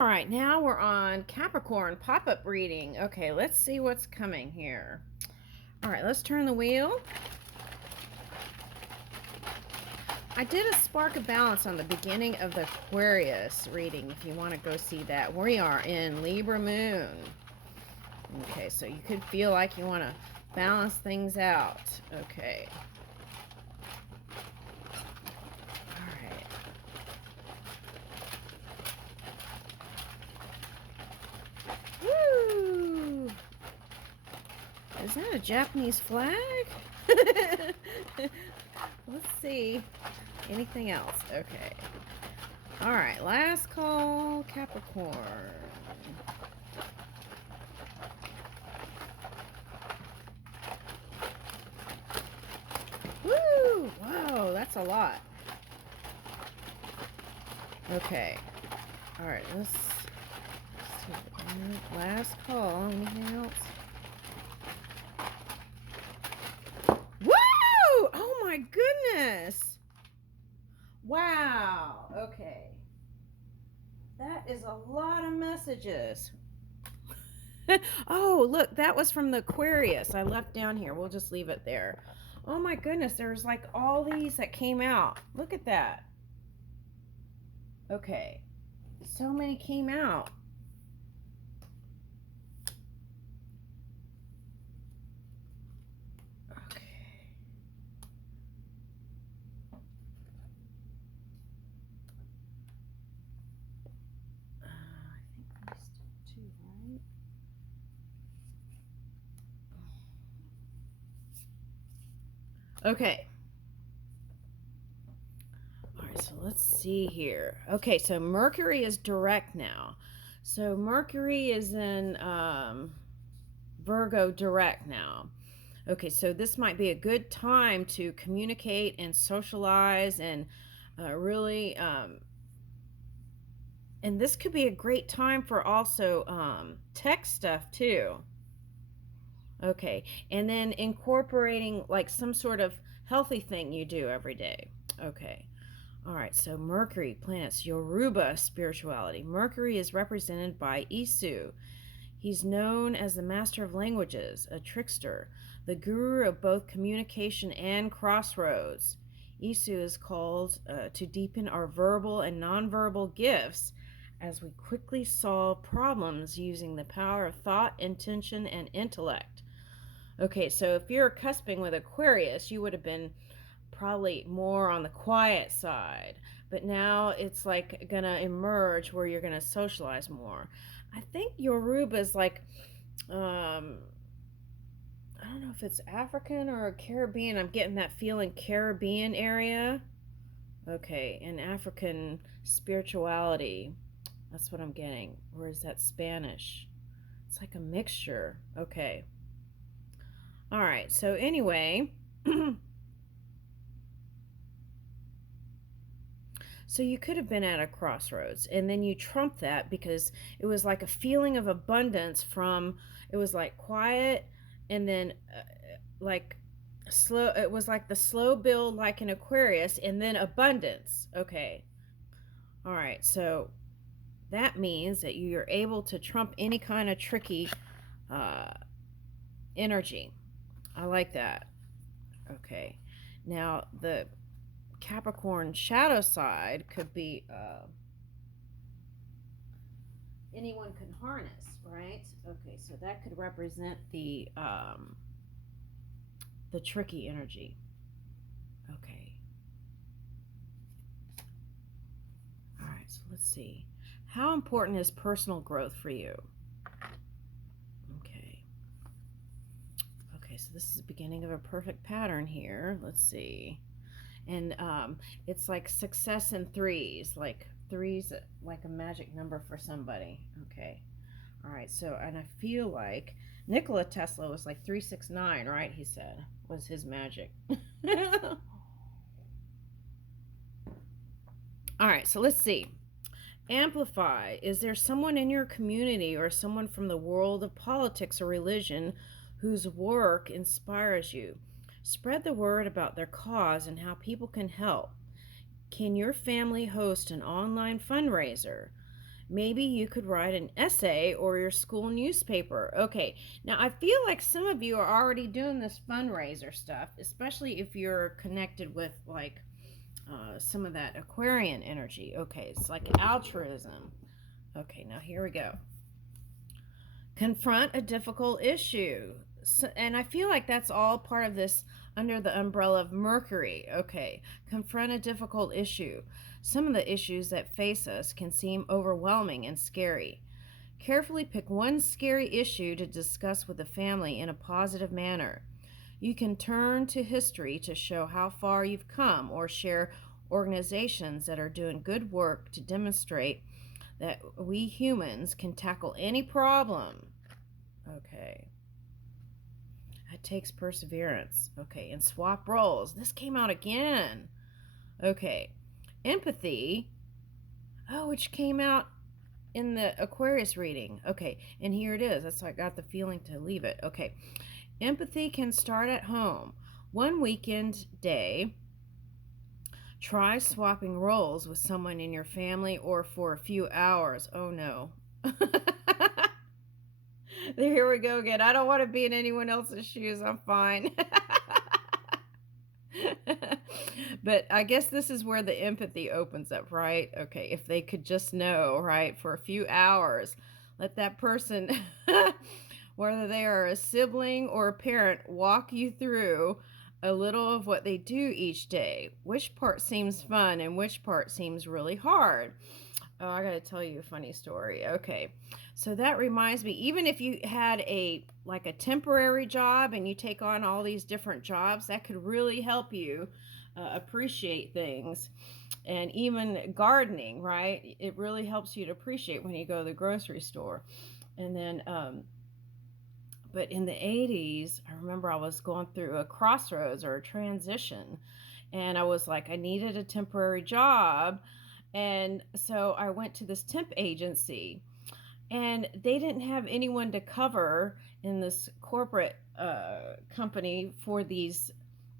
All right, now we're on Capricorn pop-up reading. Okay, let's see what's coming here. All right, let's turn the wheel. I did a spark of balance on the beginning of the Aquarius reading if you want to go see that. We are in Libra moon. Okay, so you could feel like you want to balance things out. Okay. All right. Woo! Is that a Japanese flag? Let's see. Anything else? Okay. All right. Last call, Capricorn. Woo! Whoa, that's a lot. Okay. All right. Let's see. Last call. Anything else? Woo! Oh my goodness. Wow. Okay. That is a lot of messages. Oh, look, that was from the Aquarius I left down here. We'll just leave it there. Oh my goodness, there's like all these that came out. Look at that. Okay. So many came out. Okay. I think these two, right? Okay. All right, so let's see here. Okay, so Mercury is direct now. So Mercury is in Virgo direct now. Okay, so this might be a good time to communicate and socialize and really, and this could be a great time for also tech stuff too. Okay, and then incorporating like some sort of healthy thing you do every day. Okay. All right, so Mercury, planets, Yoruba spirituality. Mercury is represented by Isu. He's known as the master of languages, a trickster, the guru of both communication and crossroads. Isu is called to deepen our verbal and nonverbal gifts as we quickly solve problems using the power of thought, intention, and intellect. Okay, so if you're cusping with Aquarius, you would have been probably more on the quiet side, but now it's like gonna emerge where you're gonna socialize more. I think Yoruba is like, I don't know if it's African or Caribbean. I'm getting that feeling Caribbean area. Okay, and African spirituality. That's what I'm getting. Or is that Spanish? It's like a mixture. Okay. All right. So anyway, so you could have been at a crossroads and then you trumped that because it was like a feeling of abundance from, it was like quiet and then like slow, it was like the slow build like an Aquarius and then abundance. Okay. All right. So that means that you're able to trump any kind of tricky uh, energy. I like that. Okay. Now the Capricorn shadow side could be anyone can harness, right? Okay, so that could represent the tricky energy. Okay. All right, so let's see. How important is personal growth for you? Okay. Okay, so this is the beginning of a perfect pattern here. Let's see. And it's like success in threes, like threes, like a magic number for somebody. Okay. All right. So, and I feel like Nikola Tesla was like 369, right? He said was his magic. All right. So let's see. Amplify. Is there someone in your community or someone from the world of politics or religion whose work inspires you? Spread the word about their cause and how people can help. Can your family host an online fundraiser? Maybe you could write an essay or your school newspaper. Okay, now I feel like some of you are already doing this fundraiser stuff, especially if you're connected with like some of that Aquarian energy. Okay, it's like altruism. Okay, now here we go. Confront a difficult issue. So, and I feel like that's all part of this under the umbrella of Mercury. Okay, confront a difficult issue. Some of the issues that face us can seem overwhelming and scary. Carefully pick one scary issue to discuss with the family in a positive manner. You can turn to history to show how far you've come or share organizations that are doing good work to demonstrate that we humans can tackle any problem. Okay. It takes perseverance. Okay. And swap roles. This came out again. Okay. Empathy. Oh, which came out in the Aquarius reading. Okay. And here it is. That's why I got the feeling to leave it. Okay. Empathy can start at home. One weekend day, try swapping roles with someone in your family or for a few hours. Oh no. Here we go again. I don't want to be in anyone else's shoes. I'm fine. But I guess this is where the empathy opens up, right? Okay, if they could just know, right, for a few hours, let that person, whether they are a sibling or a parent, walk you through a little of what they do each day. Which part seems fun and which part seems really hard? Oh, I got to tell you a funny story. Okay. So that reminds me, even if you had a like a temporary job and you take on all these different jobs, that could really help you appreciate things. And even gardening, right? It really helps you to appreciate when you go to the grocery store. And then but in the 80s, I remember I was going through a crossroads or a transition, and I was like, I needed a temporary job. And so I went to this temp agency, and they didn't have anyone to cover in this corporate company for these.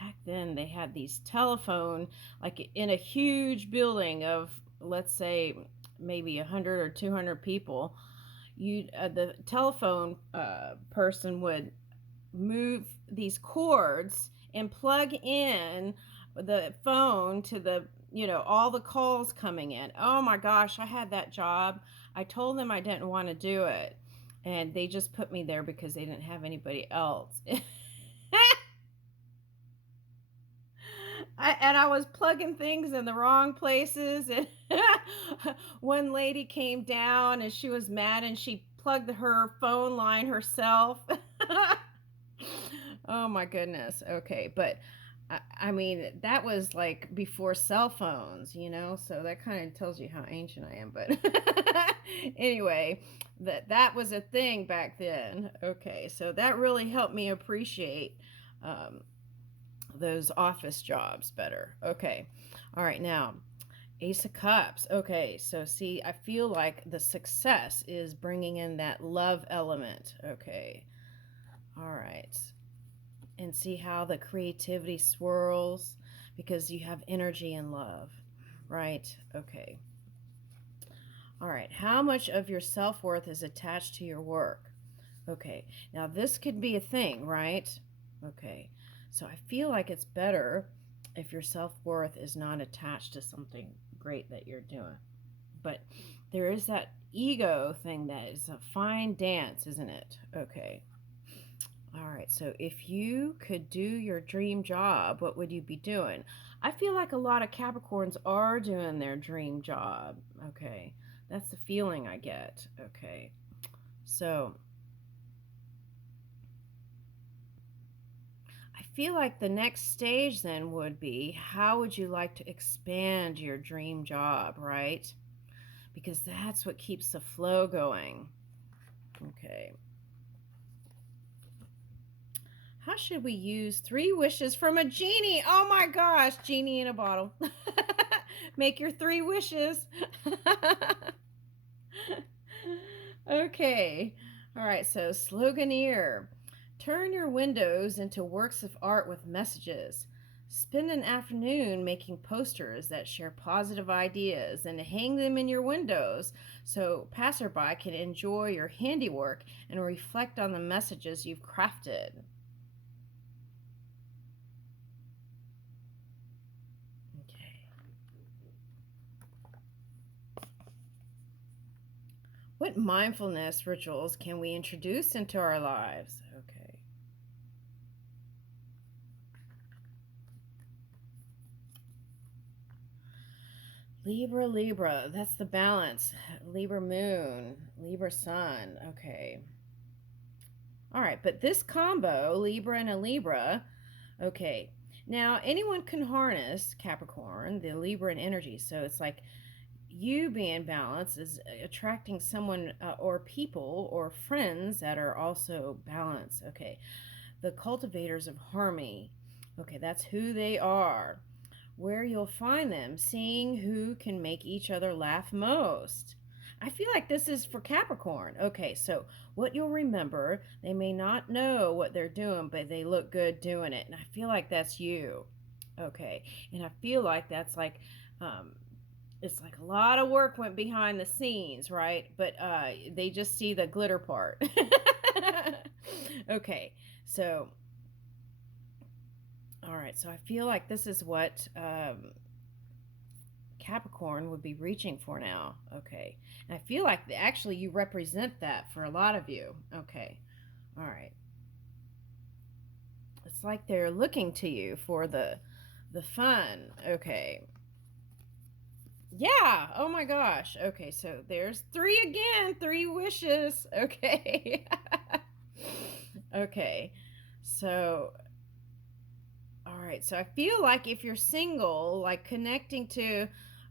Back then, they had these telephone, like in a huge building of, let's say, maybe 100 or 200 people. The telephone person would move these cords and plug in the phone to the all the calls coming in. Oh my gosh, I had that job. I told them I didn't want to do it, and they just put me there because they didn't have anybody else. I was plugging things in the wrong places, and one lady came down and she was mad and she plugged her phone line herself. Oh my goodness. Okay, but I mean that was like before cell phones, so that kind of tells you how ancient I am. But anyway, that was a thing back then. Okay, so that really helped me appreciate um, those office jobs better. Okay. All right, now Ace of Cups. Okay, so see, I feel like the success is bringing in that love element. Okay. All right. And see how the creativity swirls because you have energy and love, right? Okay. All right. How much of your self-worth is attached to your work? Okay. Now this could be a thing, right? Okay. So I feel like it's better if your self-worth is not attached to something great that you're doing. But there is that ego thing that is a fine dance, isn't it? Okay. All right. So if you could do your dream job, what would you be doing? I feel like a lot of Capricorns are doing their dream job. Okay. That's the feeling I get. Okay. So I feel like the next stage then would be how would you like to expand your dream job, right? Because that's what keeps the flow going. Okay. How should we use 3 wishes from a genie? Oh my gosh, genie in a bottle. Make your 3 wishes. Okay. All right, so sloganeer. Turn your windows into works of art with messages. Spend an afternoon making posters that share positive ideas and hang them in your windows so passerby can enjoy your handiwork and reflect on the messages you've crafted. Okay. What mindfulness rituals can we introduce into our lives? Okay. Libra, Libra, that's the balance. Libra moon, Libra sun. Okay. All right, but this combo, Libra and a Libra, okay. Now, anyone can harness Capricorn, the Libran energy. So it's like you being balanced is attracting someone or people or friends that are also balanced. Okay. The cultivators of harmony. Okay, that's who they are. Where you'll find them, seeing who can make each other laugh most. I feel like this is for Capricorn. Okay, so what you'll remember, they may not know what they're doing, but they look good doing it. And I feel like that's you. Okay, and I feel like that's like, it's like a lot of work went behind the scenes, right? But they just see the glitter part. Okay, so all right, so I feel like this is what Capricorn would be reaching for now. Okay. And I feel like actually you represent that for a lot of you. Okay. All right. It's like they're looking to you for the fun. Okay. Yeah. Oh my gosh. Okay, so there's three again. Three wishes. Okay. Okay. So all right. So I feel like if you're single, like connecting to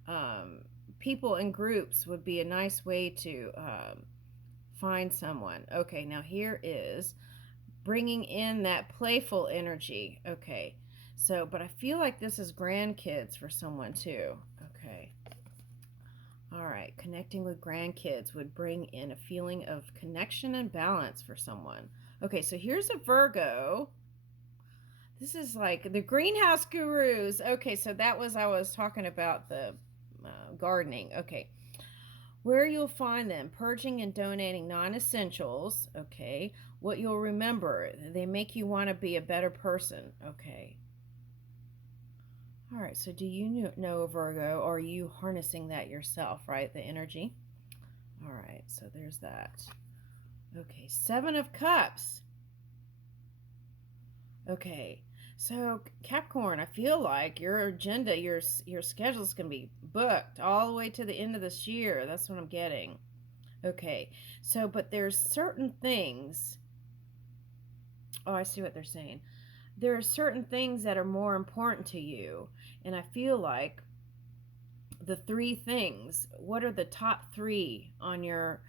um, people in groups would be a nice way to find someone. Okay. Now here is bringing in that playful energy. Okay. So, but I feel like this is grandkids for someone too. Okay. All right. Connecting with grandkids would bring in a feeling of connection and balance for someone. Okay. So here's a Virgo. This is like the greenhouse gurus. Okay, so that was, I was talking about the gardening. Okay, where you'll find them purging and donating non essentials. Okay, what you'll remember, they make you want to be a better person. Okay, all right, so do you know Virgo, or are you harnessing that yourself, right? The energy. All right, so there's that. Okay, Seven of Cups. Okay. So Capricorn, I feel like your agenda, your schedule is going to be booked all the way to the end of this year. That's what I'm getting. Okay. So, but there's certain things. Oh, I see what they're saying. There are certain things that are more important to you, and I feel like the three things. What are the top three on your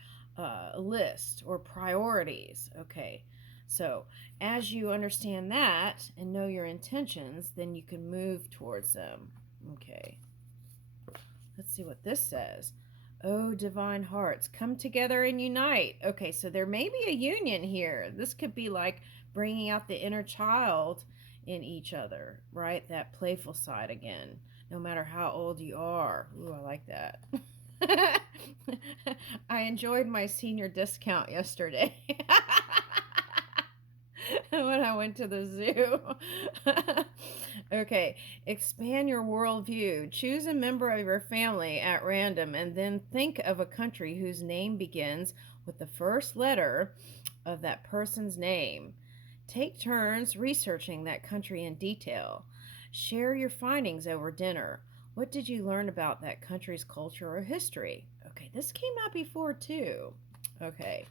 list or priorities? Okay. So, as you understand that and know your intentions, then you can move towards them. Okay. Let's see what this says. Oh, divine hearts, come together and unite. Okay, so there may be a union here. This could be like bringing out the inner child in each other, right? That playful side again, no matter how old you are. Ooh, I like that. I enjoyed my senior discount yesterday. When I went to the zoo. Okay, expand your worldview. Choose a member of your family at random and then think of a country whose name begins with the first letter of that person's name. Take turns researching that country in detail. Share your findings over dinner. What did you learn about that country's culture or history? Okay, this came out before too. Okay.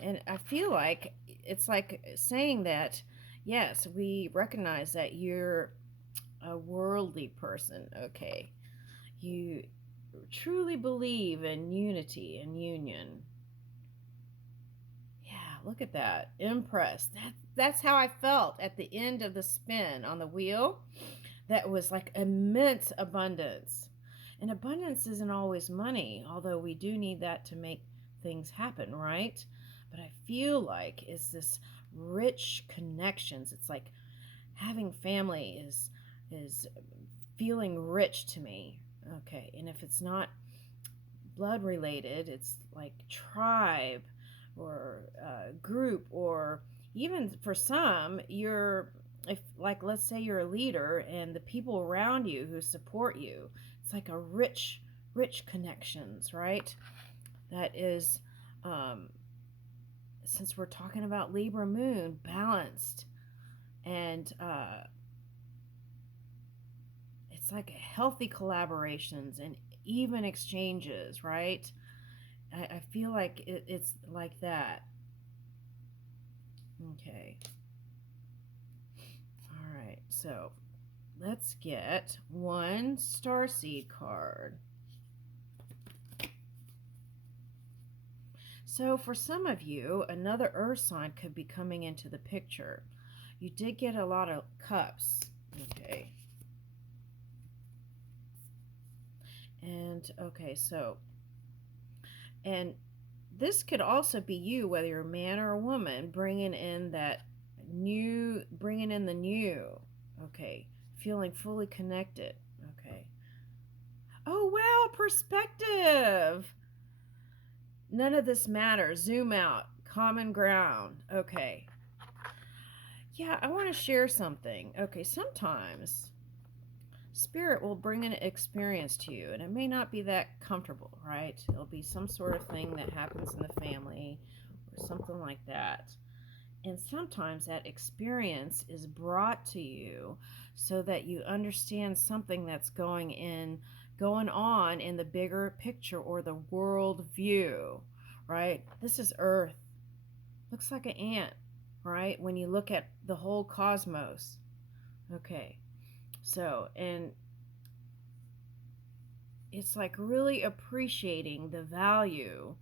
And I feel like it's like saying that, yes, we recognize that you're a worldly person. Okay. You truly believe in unity and union. Yeah, look at that. Impressed. That's how I felt at the end of the spin on the wheel. That was like immense abundance. And abundance isn't always money, although we do need that to make things happen, right? But I feel like it's this rich connections. It's like having family is feeling rich to me. Okay, and if it's not blood related, it's like tribe or group, or even for some, you're, if like, let's say you're a leader and the people around you who support you, it's like a rich connections, right? That is, um, since we're talking about Libra moon, balanced, and it's like healthy collaborations and even exchanges, right? I feel like it's like that. Okay. All right. So let's get one starseed card. So for some of you, another earth sign could be coming into the picture. You did get a lot of cups. Okay. And okay, and this could also be you, whether you're a man or a woman, bringing in the new. Okay, feeling fully connected. Okay. Oh, wow, perspective. None of this matters. Zoom out. Common ground. Okay. Yeah, I want to share something. Okay, sometimes spirit will bring an experience to you, and it may not be that comfortable, right? It'll be some sort of thing that happens in the family or something like that. And sometimes that experience is brought to you so that you understand something that's going on in the bigger picture or the world view, right? This is Earth. Looks like an ant, right? When you look at the whole cosmos. Okay. So, and it's like really appreciating the value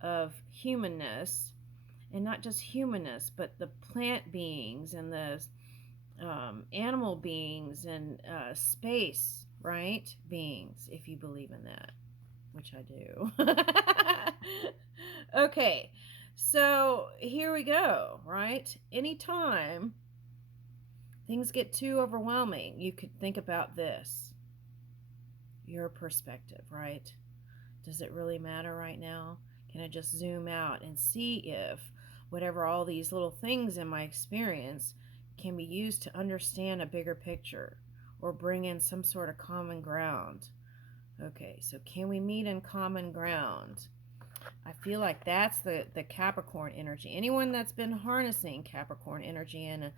of humanness, and not just humanness, but the plant beings and the animal beings and space, right? Beings, if you believe in that, which I do. Okay, so here we go, right? Anytime things get too overwhelming, you could think about this, your perspective, right? Does it really matter right now? Can I just zoom out and see if whatever all these little things in my experience can be used to understand a bigger picture or bring in some sort of common ground? Okay, so can we meet in common ground? I feel like that's the Capricorn energy. Anyone that's been harnessing Capricorn energy in a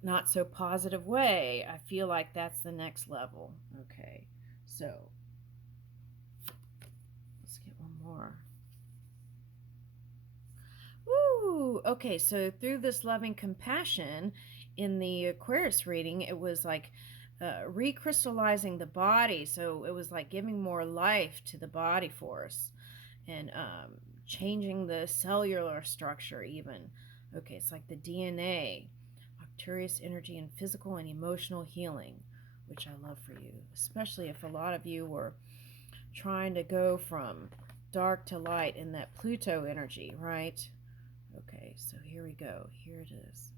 not so positive way, I feel like that's the next level. Okay, so let's get one more. Woo! Okay, so through this loving compassion in the Aquarius reading, it was like recrystallizing the body. So it was like giving more life to the body force and changing the cellular structure, even. Okay, it's like the DNA, Arcturus energy, and physical and emotional healing, which I love for you, especially if a lot of you were trying to go from dark to light in that Pluto energy, right? Okay, so here we go. Here it is.